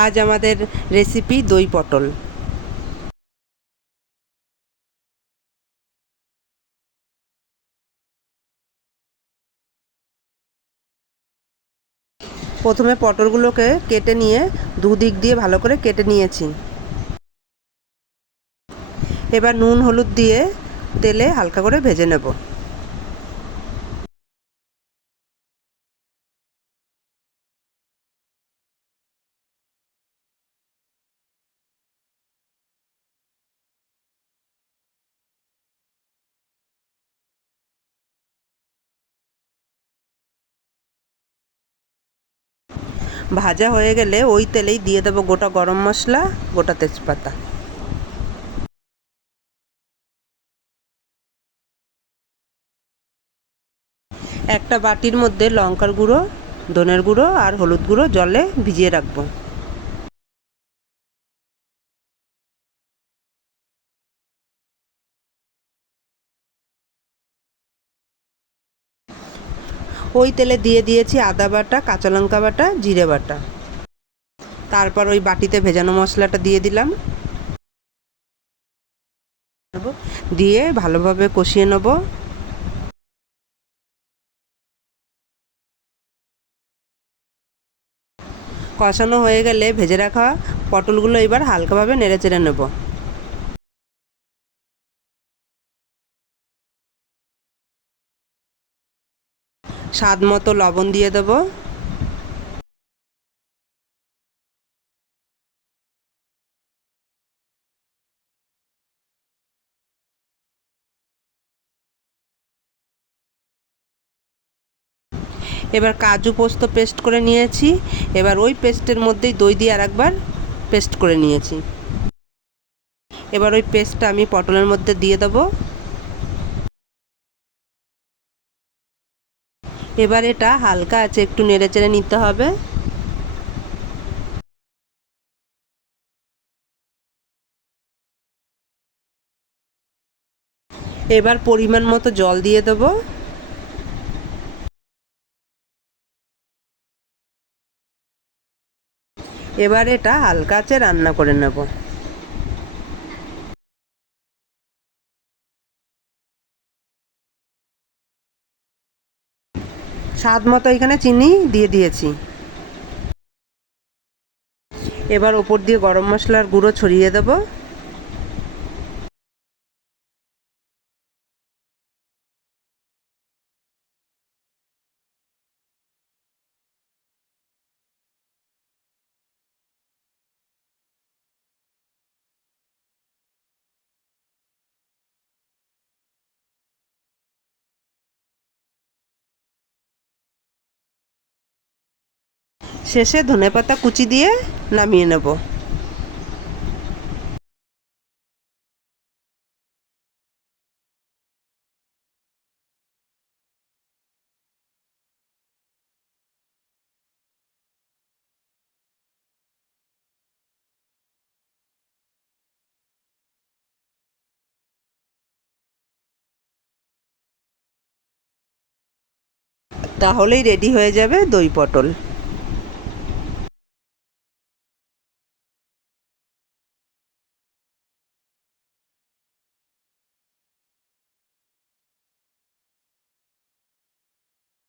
আজ আমাদের রেসিপি দই পটল। প্রথমে পটলগুলোকে কেটে নিয়ে দুদিক দিয়ে ভালো করে কেটে নিয়েছি। এবার নুন হলুদ দিয়ে তেলে হালকা করে ভেজে নেব। ভাজা হয়ে গেলে ওই তেলেই দিয়ে দেবো গোটা গরম মশলা, গোটা তেজপাতা। একটা বাটির মধ্যে লঙ্কার গুঁড়ো, ধনের গুঁড়ো আর হলুদ গুঁড়ো জলে ভিজিয়ে রাখবো। ওই তেলে দিয়ে দিয়েছি আদা বাটা, কাঁচা লঙ্কা বাটা, জিরে বাটা। তারপর ওই বাটিতে ভেজানো মশলাটা দিয়ে দিলাম, দিয়ে ভালোভাবে কষিয়ে নেব। কষানো হয়ে গেলে ভেজে রাখা পটলগুলো এবার হালকাভাবে নেড়ে চেড়ে নেব। স্বাদ মতো লবণ দিয়ে দেব। এবার কাজু পোস্ত পেস্ট করে নিয়েছি, এবার ওই পেস্টের মধ্যেই দই দিয়ে আরেকবার পেস্ট করে নিয়েছি। এবার ওই পেস্টটা আমি পটলের মধ্যে দিয়ে দেব। এবার এটা হালকা আছে একটু নেড়ে চেড়ে নিতে হবে। এবার পরিমাণ মতো জল দিয়ে দেব। এবার এটা হালকা আছে রান্না করে নেব। স্বাদ মতো এখানে চিনি দিয়ে দিয়েছি। এবার ওপর দিয়ে গরম মশলার গুঁড়ো ছড়িয়ে দেব। শেষে ধনেপাতা কুচি দিয়ে নামিয়ে নেব। তাহলেই রেডি হয়ে যাবে দই পটল।